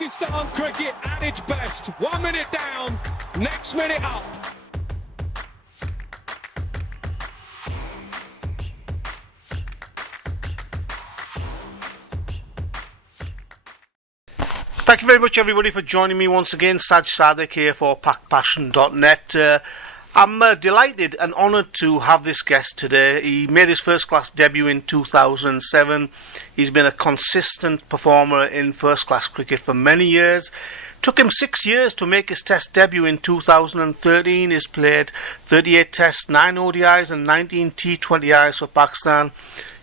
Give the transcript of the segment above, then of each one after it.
Pakistan cricket at its best. 1 minute down, next minute up. Thank you very much, everybody, for joining me once again. Saj Sadiq here for PakPassion.net. I'm delighted and honoured to have this guest today. He made his first-class debut in 2007. He's been a consistent performer in first-class cricket for many years. Took him 6 years to make his Test debut in 2013. He's played 38 Tests, 9 ODIs and 19 T20Is for Pakistan.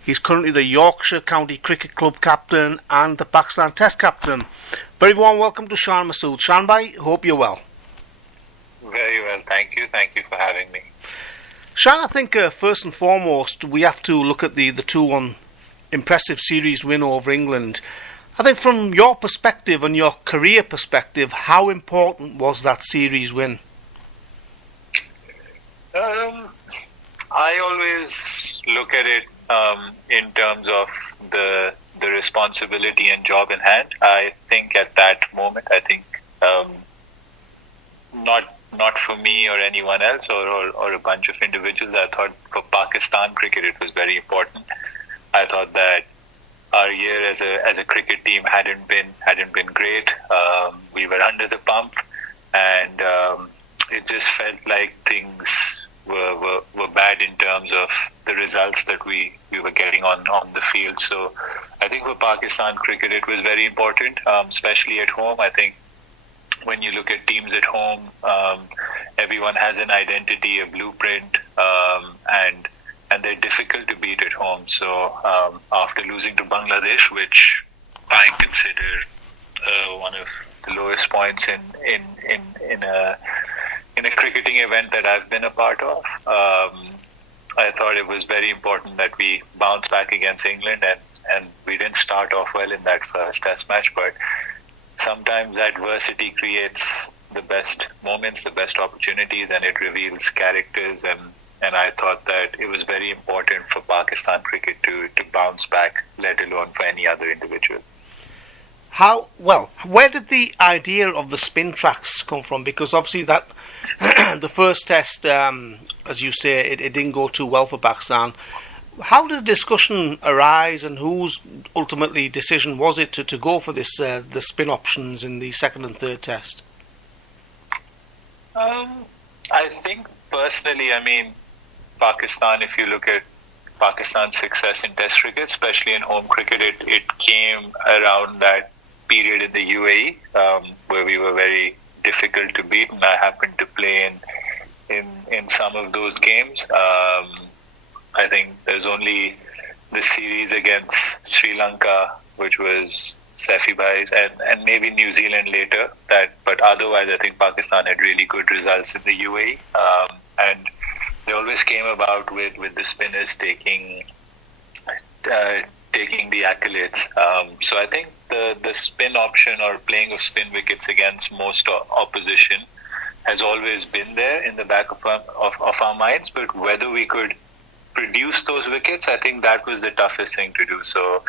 He's currently the Yorkshire County Cricket Club captain and the Pakistan Test captain. Very warm welcome to Shan Masood. Shan bhai, hope you're well. Very well, thank you. Thank you for having me. Shan, I think first and foremost we have to look at the 2-1 impressive series win over England. I think from your perspective and your career perspective, how important was that series win? I always look at it in terms of the responsibility and job in hand. I think at that moment, not for me or anyone else or a bunch of individuals. I thought for Pakistan cricket it was very important. I thought that our year as a cricket team hadn't been great. We were under the pump, and it just felt like things were bad in terms of the results that we were getting on the field. So I think for Pakistan cricket it was very important, especially at home. I think when you look at teams at home, everyone has an identity, a blueprint, and they're difficult to beat at home. So after losing to Bangladesh, which I consider one of the lowest points in a cricketing event that I've been a part of, I thought it was very important that we bounce back against England, and we didn't start off well in that first Test match, but sometimes adversity creates the best moments, the best opportunities, and it reveals characters, and I thought that it was very important for Pakistan cricket to bounce back, let alone for any other individual. Where did the idea of the spin tracks come from? Because obviously that the first Test, as you say, it didn't go too well for Pakistan. How did the discussion arise, and whose ultimately decision was it to go for this the spin options in the second and third Test? I think personally, Pakistan, if you look at Pakistan's success in Test cricket, especially in home cricket, it came around that period in the UAE where we were very difficult to beat, and I happened to play in some of those games. I think there's only the series against Sri Lanka, which was Sefi Bhai's, and maybe New Zealand later. But otherwise, I think Pakistan had really good results in the UAE, and they always came about with the spinners taking the accolades. So I think the spin option or playing of spin wickets against most opposition has always been there in the back of our minds. But whether we could produce those wickets, I think that was the toughest thing to do. So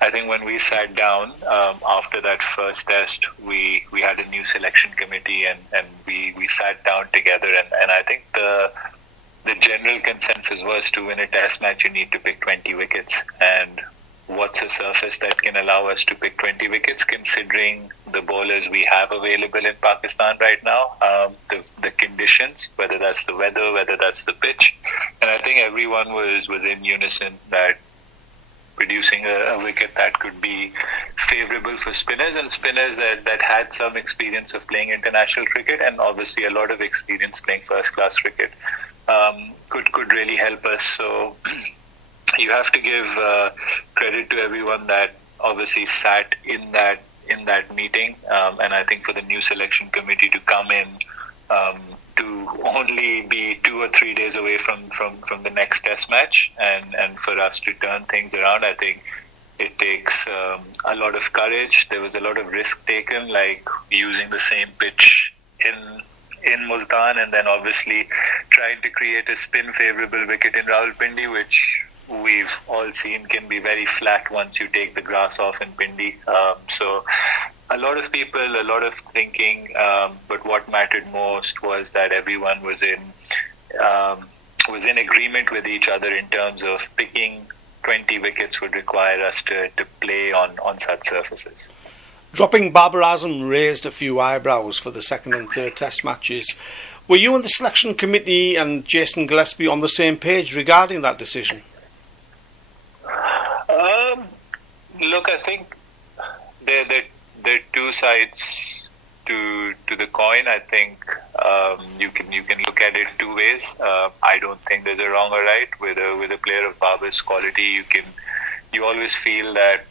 I think when we sat down after that first Test, we had a new selection committee, and we sat down together, and I think the general consensus was to win a Test match you need to pick 20 wickets. And what's a surface that can allow us to pick 20 wickets, considering the bowlers we have available in Pakistan right now, the conditions, whether that's the weather, whether that's the pitch. And I think everyone was in unison that producing a wicket that could be favourable for spinners, and spinners that had some experience of playing international cricket and obviously a lot of experience playing first-class cricket, could really help us. So you have to give credit to everyone that obviously sat in that meeting, and I think for the new selection committee to come in to only be 2 or 3 days away from the next Test match, and for us to turn things around, I think it takes a lot of courage. There was a lot of risk taken, like using the same pitch in Multan, and then obviously trying to create a spin favourable wicket in Rawalpindi, which we've all seen can be very flat once you take the grass off in Pindi. So a lot of people, a lot of thinking, but what mattered most was that everyone was in agreement with each other in terms of picking 20 wickets would require us to play on such surfaces. Dropping Babar Azam raised a few eyebrows for the second and third test matches. Were you and the selection committee and Jason Gillespie on the same page regarding that decision? Look, I think there are two sides to the coin. I think you can look at it two ways. I don't think there's a wrong or right with a player of Babar's quality. You always feel that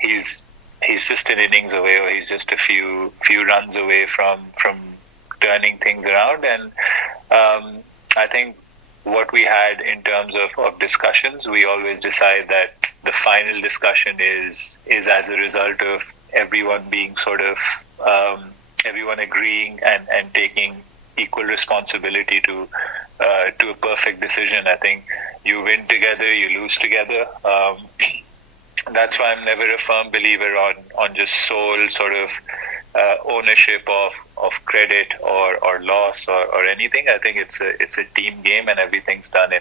he's just an innings away, or he's just a few runs away from turning things around. And I think what we had in terms of discussions, we always decide that the final discussion is as a result of everyone being sort of everyone agreeing and taking equal responsibility to a perfect decision. I think you win together, you lose together. That's why I'm never a firm believer on just sole sort of ownership of credit or loss or anything. I think it's a team game, and everything's done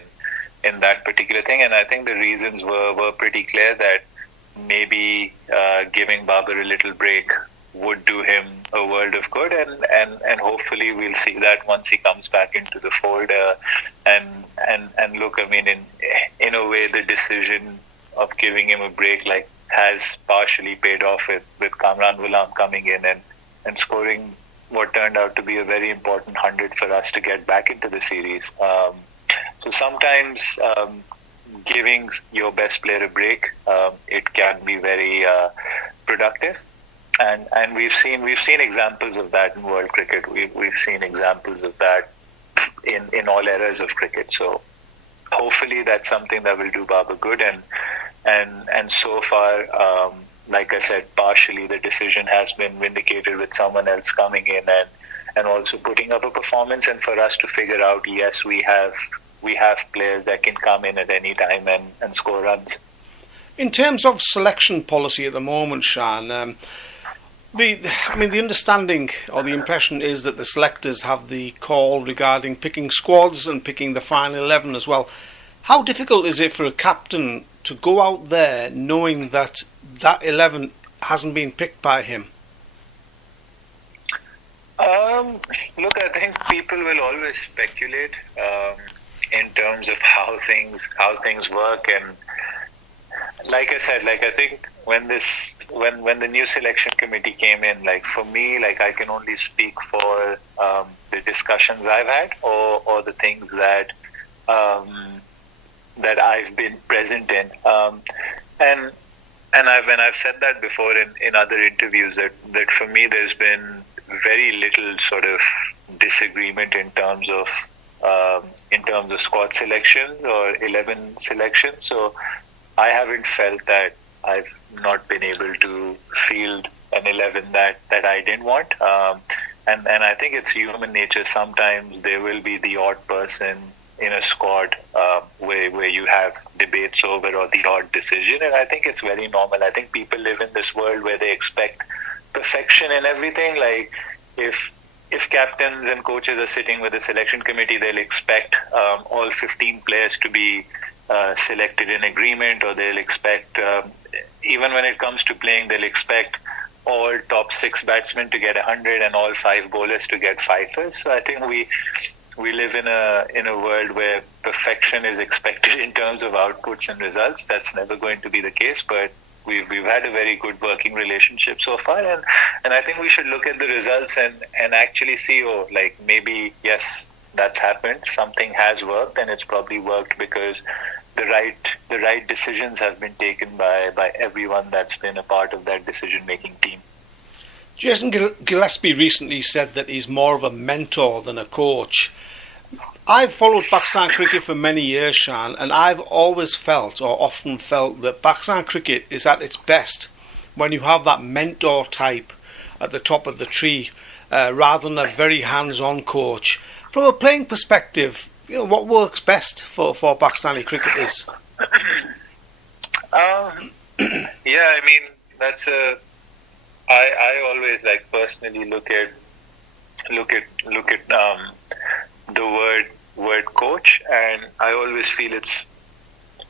in that particular thing. And I think the reasons were pretty clear that maybe giving Babar a little break would do him a world of good, and hopefully we'll see that once he comes back into the fold. And look, I mean, in a way, the decision of giving him a break has partially paid off with Kamran Ghulam coming in and scoring what turned out to be a very important 100 for us to get back into the series. So sometimes giving your best player a break, it can be very productive. And we've seen examples of that in world cricket. We've seen examples of that in all eras of cricket. So hopefully that's something that will do Babar good. And so far, like I said, partially the decision has been vindicated with someone else coming in and also putting up a performance. And for us to figure out, yes, we have players that can come in at any time and score runs. In terms of selection policy at the moment, Shan, the understanding or the impression is that the selectors have the call regarding picking squads and picking the final 11 as well. How difficult is it for a captain to go out there knowing that 11 hasn't been picked by him? Look, I think people will always speculate in terms of how things work, and like I said, I think when the new selection committee came in, for me, I can only speak for the discussions I've had or the things that I've been present in, and I've said that before in other interviews that for me there's been very little sort of disagreement in terms of squad selection or 11 selection. So I haven't felt that I've not been able to field an 11 that I didn't want. And I think it's human nature. Sometimes there will be the odd person in a squad where you have debates over, or the odd decision. And I think it's very normal. I think people live in this world where they expect perfection in everything. If captains and coaches are sitting with the selection committee, they'll expect all 15 players to be selected in agreement, or they'll expect, even when it comes to playing, they'll expect all top 6 batsmen to get 100 and all 5 bowlers to get 5 So I think we live in a world where perfection is expected in terms of outputs and results. That's never going to be the case, but we've had a very good working relationship so far, and I think we should look at the results and actually see, maybe yes, that's happened. Something has worked, and it's probably worked because the right decisions have been taken by everyone that's been a part of that decision-making team. Jason Gillespie recently said that he's more of a mentor than a coach. I've followed Pakistan cricket for many years, Shan, and I've always felt, or often felt, that Pakistan cricket is at its best when you have that mentor type at the top of the tree, rather than a very hands-on coach. From a playing perspective, what works best for Pakistani cricketers? Yeah, I mean, that's I always personally look at the word coach, and I always feel it's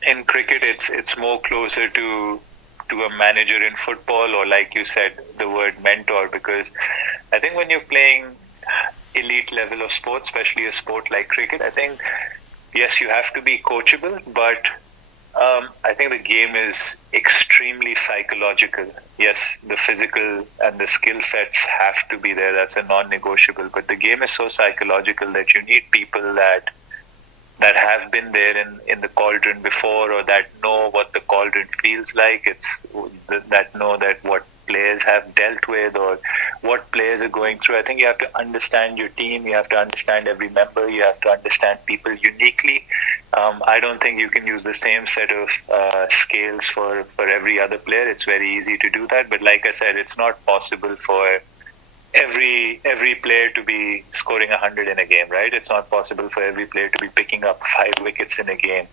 in cricket it's more closer to a manager in football, or like you said, the word mentor, because I think when you're playing elite level of sport, especially a sport like cricket, I think yes, you have to be coachable, but I think the game is extremely psychological. Yes, the physical and the skill sets have to be there. That's a non-negotiable. But the game is so psychological that you need people that have been there in the cauldron before, or that know what the cauldron feels like. It's that know that what players have dealt with or what players are going through. I think you have to understand your team. You have to understand every member. You have to understand people uniquely. I don't think you can use the same set of scales for every other player. It's very easy to do that, but like I said, it's not possible for every player to be scoring 100 in a game, right? It's not possible for every player to be picking up 5 wickets in a game.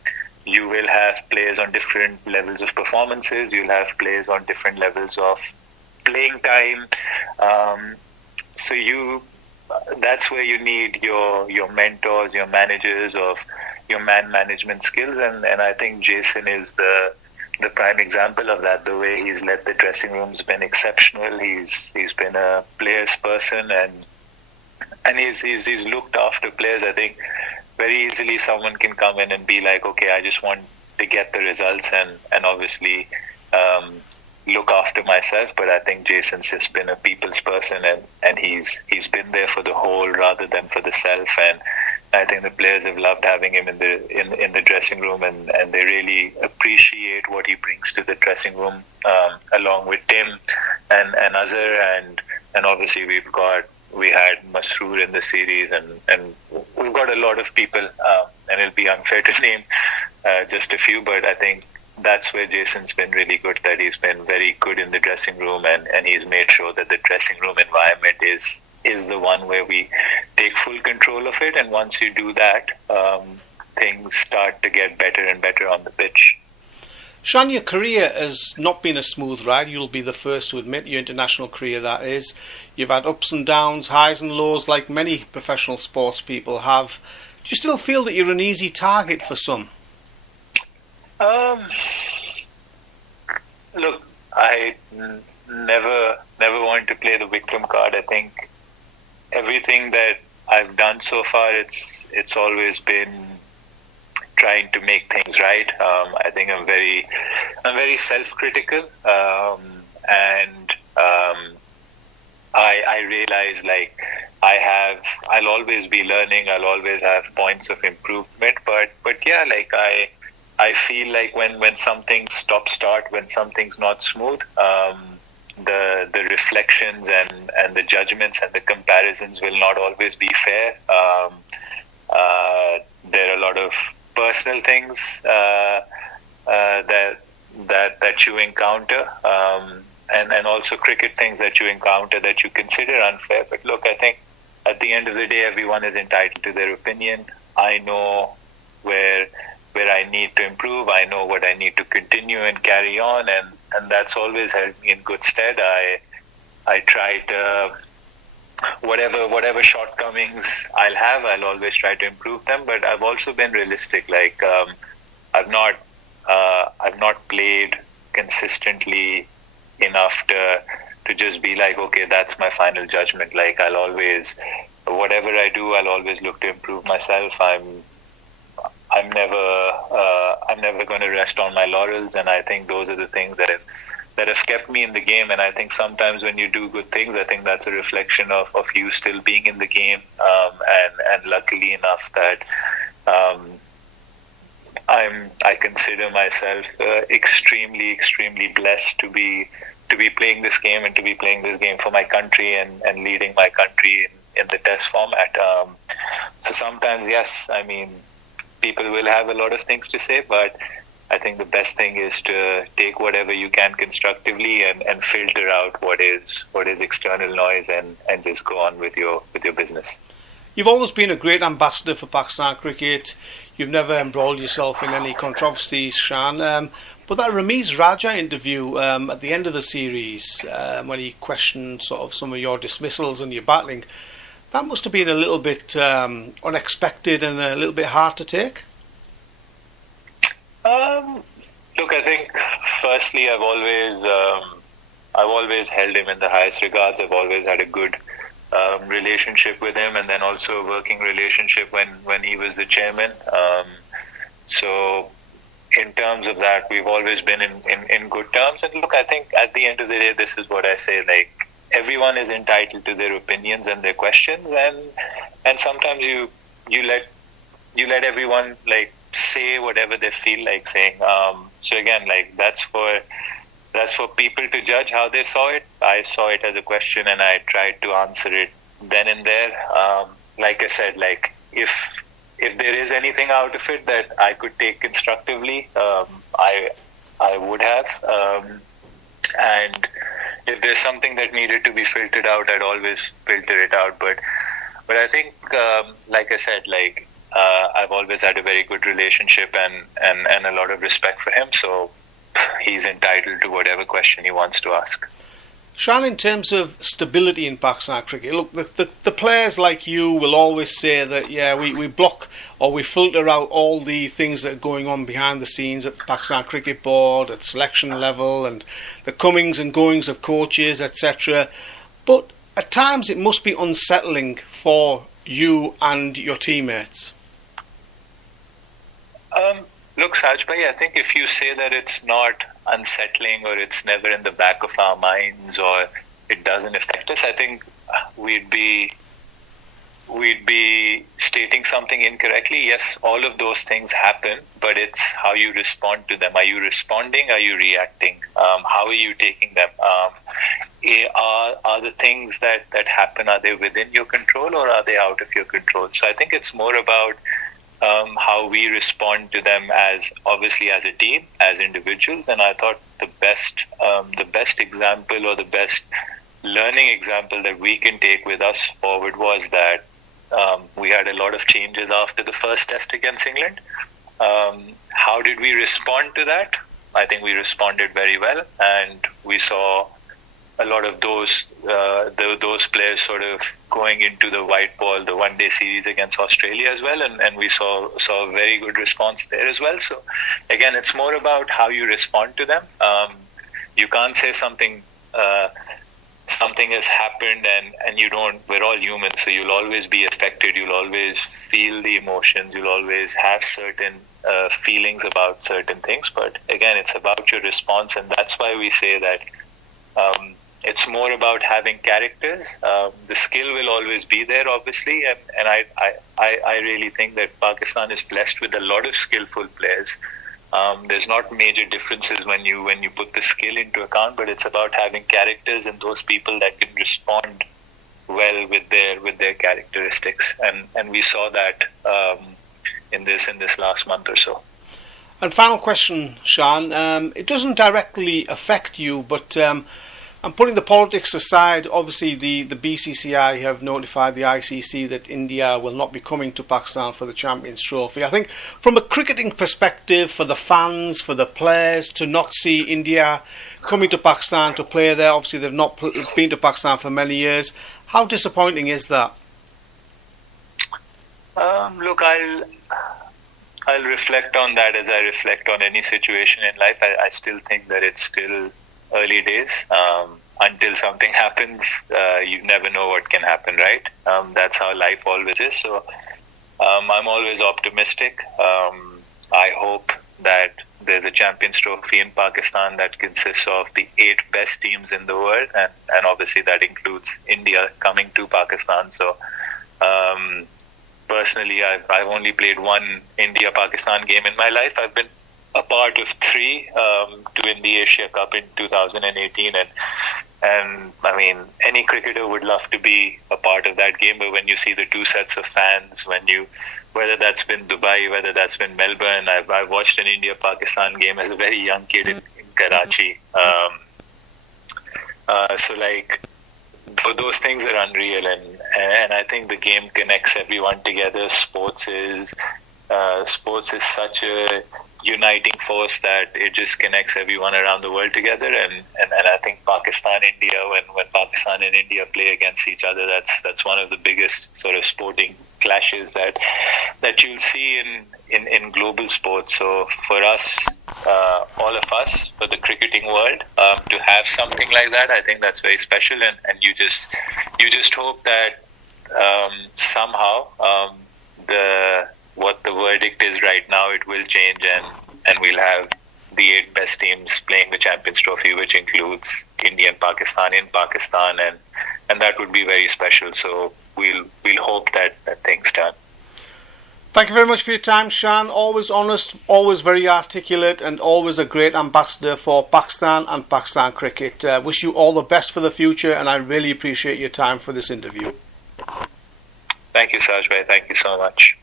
You will have players on different levels of performances. You'll have players on different levels of playing time. That's where you need your mentors, your managers of your man management skills, and I think Jason is the prime example of that. The way he's led the dressing room's been exceptional. He's been a player's person, and he's looked after players. I think very easily someone can come in and be like, okay, I just want to get the results and obviously look after myself. But I think Jason's just been a people's person, and he's been there for the whole rather than for the self. And I think the players have loved having him in the dressing room, and they really appreciate what he brings to the dressing room, along with Tim and Azhar, and obviously we had Masroor in the series, and we've got a lot of people, and it'll be unfair to name just a few, but I think that's where Jason's been really good, that he's been very good in the dressing room, and he's made sure that the dressing room environment is the one where we take full control of it, and once you do that, things start to get better and better on the pitch. Shan, your career has not been a smooth ride. You'll be the first to admit, your international career that is. You've had ups and downs, highs and lows, like many professional sports people have. Do you still feel that you're an easy target for some? Look, I never wanted to play the victim card. I think everything that I've done so far, it's always been trying to make things right. I think I'm very self-critical, and I realize I'll always be learning. I'll always have points of improvement. But yeah, I feel like when something stop-start, when something's not smooth, the reflections and the judgments and the comparisons will not always be fair. There are a lot of personal things that you encounter, and also cricket things that you encounter that you consider unfair. But look, I think at the end of the day, everyone is entitled to their opinion. I know where I need to improve. I know what I need to continue and carry on, and that's always held me in good stead. I try to whatever shortcomings I'll always try to improve them. But I've also been realistic. I've not played consistently enough to just be like, okay, that's my final judgment. I'll always, whatever I do, I'll always look to improve myself. I'm never going to rest on my laurels, and I think those are the things that have kept me in the game. And I think sometimes when you do good things, I think that's a reflection of you still being in the game. And luckily enough that I consider myself extremely, extremely blessed to be playing this game, and to be playing this game for my country and leading my country in the Test format. So sometimes, yes, I mean, people will have a lot of things to say, but I think the best thing is to take whatever you can constructively and filter out what is external noise and just go on with your business. You've always been a great ambassador for Pakistan cricket. You've never embroiled yourself in any controversies, Shan. But that Ramiz Raja interview at the end of the series, when he questioned sort of some of your dismissals and your battling, that must have been a little bit unexpected and a little bit hard to take. Look, I think firstly, I've always held him in the highest regards. I've always had a good relationship with him, and then also a working relationship when he was the chairman. So in terms of that, we've always been in good terms. And look, I think at the end of the day, this is what I say, like, everyone is entitled to their opinions and their questions, and sometimes you let everyone like say whatever they feel like saying. So again, like, that's for people to judge how they saw it. I saw it as a question, and I tried to answer it then and there. Like I said, like, if there is anything out of it that I could take constructively, I would have. And if there's something that needed to be filtered out, I'd always filter it out. But I think, like I said, like, I've always had a very good relationship and a lot of respect for him. So he's entitled to whatever question he wants to ask. Shan, in terms of stability in Pakistan cricket, look, the players like you will always say that, yeah, we block or we filter out all the things that are going on behind the scenes at the Pakistan Cricket Board, at selection level, and the comings and goings of coaches, etc. But at times it must be unsettling for you and your teammates. Look, Saj bhai, I think if you say that it's not unsettling or it's never in the back of our minds or it doesn't affect us, I think we'd be stating something incorrectly. Yes, all of those things happen, but it's how you respond to them. Are you responding? Are you reacting? How are you taking them? Are the things that happen, are they within your control or are they out of your control? So I think it's more about how we respond to them, as obviously as a team, as individuals. And I thought the best example or the best learning example that we can take with us forward was that we had a lot of changes after the first test against England. How did we respond to that? I think we responded very well, and we saw a lot of those players sort of going into the white ball, the one-day series against Australia as well, and we saw a very good response there as well. So again, it's more about how you respond to them. You can't say something has happened and you don't. We're all human, so you'll always be affected. You'll always feel the emotions. You'll always have certain feelings about certain things. But again, it's about your response, and that's why we say that. It's more about having characters. The skill will always be there, obviously, and I really think that Pakistan is blessed with a lot of skillful players. There's not major differences when you put the skill into account, but it's about having characters and those people that can respond well with their characteristics, and we saw that in this last month or so. And final question, Shan. It doesn't directly affect you, but I'm putting the politics aside. Obviously, the BCCI have notified the ICC that India will not be coming to Pakistan for the Champions Trophy. I think from a cricketing perspective, for the fans, for the players, to not see India coming to Pakistan to play there, obviously they've not been to Pakistan for many years. How disappointing is that? Look, I'll reflect on that as I reflect on any situation in life. I still think that it's still early days. Until something happens, you never know what can happen, right? That's how life always is. So I'm always optimistic. I hope that there's a Champions Trophy in Pakistan that consists of the 8 best teams in the world, and obviously that includes India coming to Pakistan. So personally, I've only played one India-Pakistan game in my life. I've been a part of 3 to win the Asia Cup in 2018, and I mean, any cricketer would love to be a part of that game. But when you see the 2 sets of fans, whether that's been Dubai, whether that's been Melbourne, I've watched an India-Pakistan game as a very young kid in Karachi. So like, those things are unreal, and I think the game connects everyone together. Sports is such a uniting force that it just connects everyone around the world together. And I think Pakistan, India, when Pakistan and India play against each other, that's one of the biggest sort of sporting clashes that you'll see in global sports. So for us, all of us, for the cricketing world, to have something like that, I think that's very special. And you just hope that somehow what the verdict is right now, it will change, and we'll have the 8 best teams playing the Champions Trophy, which includes India and Pakistan in Pakistan, and that would be very special. So we'll hope that things turn. Thank you very much for your time, Shan. Always honest, always very articulate, and always a great ambassador for Pakistan and Pakistan cricket. Wish you all the best for the future, and I really appreciate your time for this interview. Thank you, Saj bhai. Thank you so much.